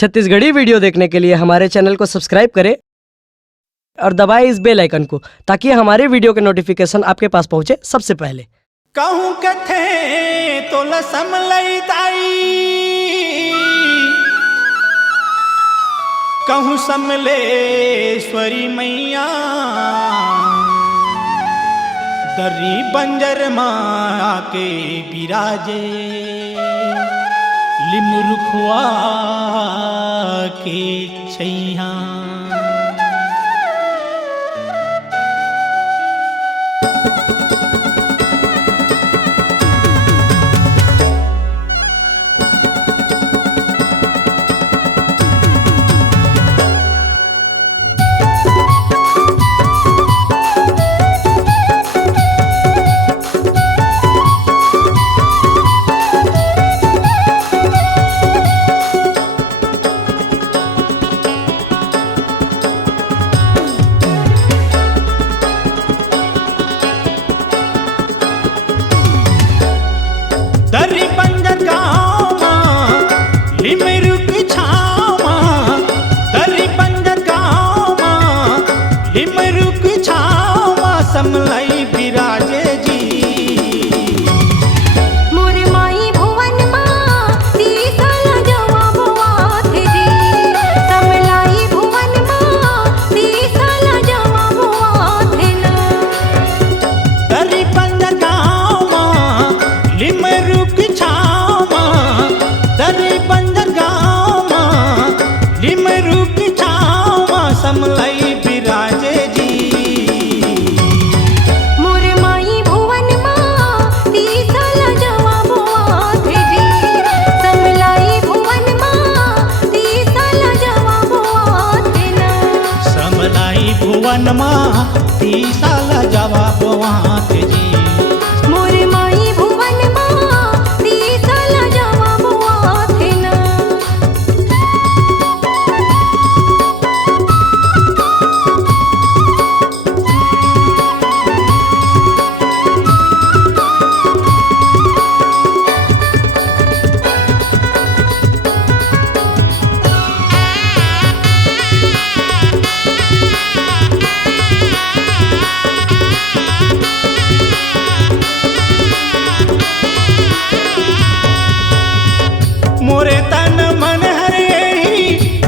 Chhattisgarhi video देखने के लिए हमारे चैनल को सब्सक्राइब करें और दबाएं इस बेल आइकन को ताकि हमारे वीडियो के नोटिफिकेशन आपके पास पहुंचे सबसे पहले। कहूँ कथे तो लसम लईदाई, कहूँ समलेश्वरी मैया, दर्री बंजर माँ के बिराजे, लिमरुखवा के छैया। दर्री बंजर गाँव लिमरुक छावा, दर्री बंजर गाँव लिमरुक छावा, समलाई बिराजे जी। मोरे माई भुवन माँ तीसला जवाब आथे जी, समलाई भुवन माँ तीसला जवाब आथे ना। दर्री बंजर गाँव लिमरुक छावा, दर्री बंजर गाँव लिमरुक छावा, समलाई बिराजे जी। मोरे माई भुवन माँ तीसला जवाब आथे जी, समलाई भुवन माँ तीसला जवाब आथे ना। समलाई भुवन माँ तीसला जवाब आथे जी। मोरे माई भुवन माँ तीसला जवाब आथे ना। मोरे तन मन हरे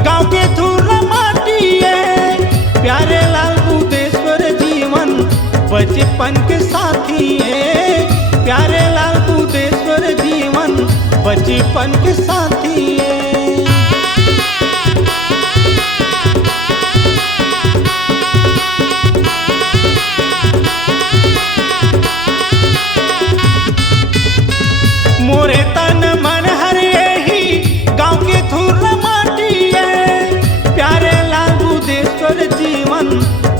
गाँव के धूल माटी है, प्यारे लाल बुदेश्वर जीवन बचपन के साथी है, प्यारे लाल बुदेश्वर जीवन बचपन के साथी है। मोरे तन मन हरे ही गाँव के धूल माटी है, प्यारे लाल बुदेश्वर जीवन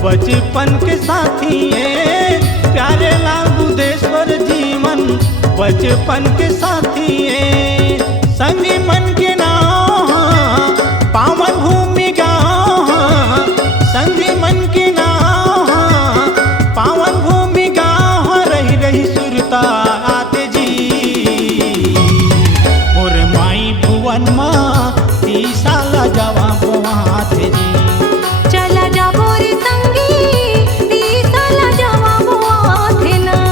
बचपन के साथी है, प्यारे लाल बुदेश्वर जीवन बचपन के साथी है। संगी मन के नाव पावन भूमि गाँव, संगी मन के नाव पावन भूमि गाँव, रही रही सुरता आते जी। मोर माई भुवन माँ तीसला जवाब आथे जी। चला जा बोरे संगी तीसला जवाब आथे ना।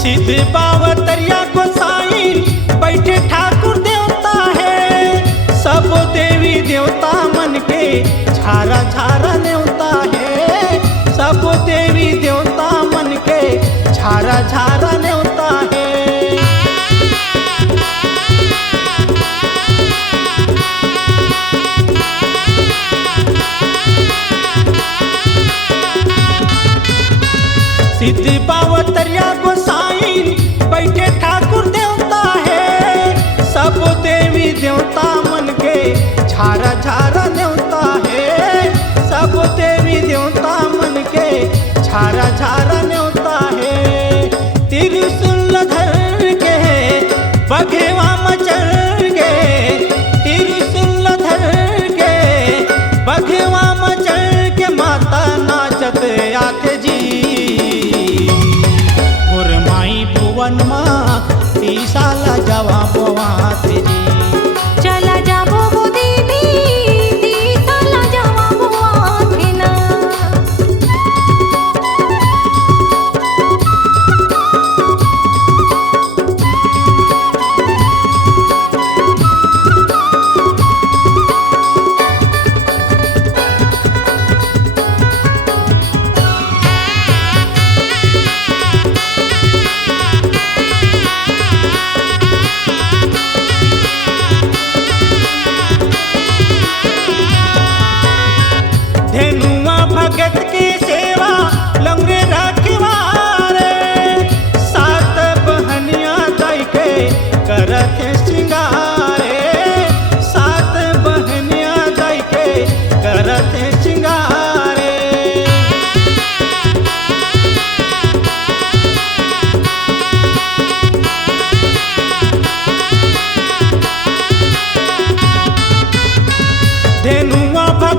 सिद्ध बावतरिया गोसाई बैठे ठाकुर देवता है, सब देवी देवता मन के झारा झारा न्योता है, सब देवी देवता मन के झारा झारा न्योता है। सिद्ध बावतरिया गोसाई बैठे ठाकुर देवता है, सब देवी देवता मन के झारा झारा न्योता है।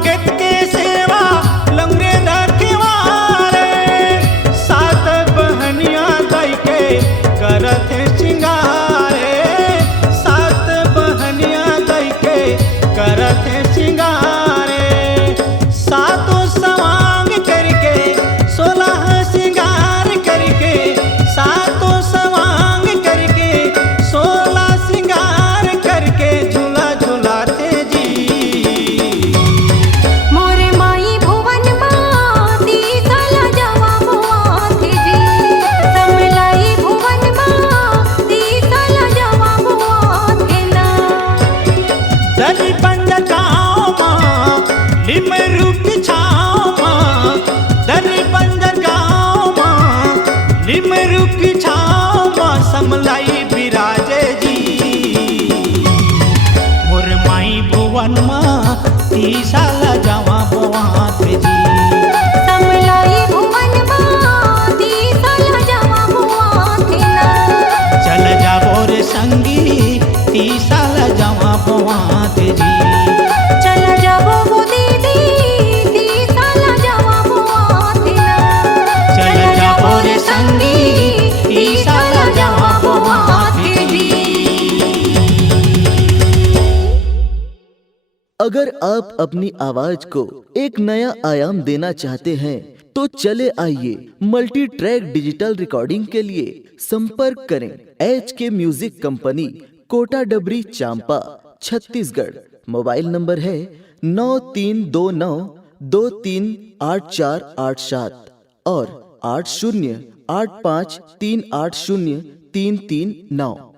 भगत के सेवा लंगरे रखवारे, सात बहनिया दई के करत सिंगारे, सात बहनिया दई के करत सिंगारे, सातों सवांग करके 16 सिंगार करके, सातों सवांग करके 16 सिंगार करके झूला झूलाते जी। मोरे माई भुवन माती साला जवा बुआथे जी, समलाई भुवन माती साला जवा बुआथे ना। दरी बंदर गाँव माँ लिमरू की छाँव माँ, दरी बंदर गाँव माँ लिमरू की छाँव माँ, समलाई बिराजे जी। मोर माई भुवन माँ तीसाला जावा बुआथे जी। समलाई भुवन माती साला जवा बुआथे ना। चल जाबो रे संगी तीसाला जावा बुआथे जी। चल जाबो वो दीदी ती साला जवा बुआथे ना। चल जाबो रे संगी तीसाला जावा बुआथे जी। अगर आप अपनी आवाज को एक नया आयाम देना चाहते हैं तो चले आइए मल्टी ट्रैक डिजिटल रिकॉर्डिंग के लिए संपर्क करें HK म्यूजिक कंपनी, कोटा डबरी, चांपा, छत्तीसगढ़। मोबाइल नंबर है 9329238487 और 8085380339।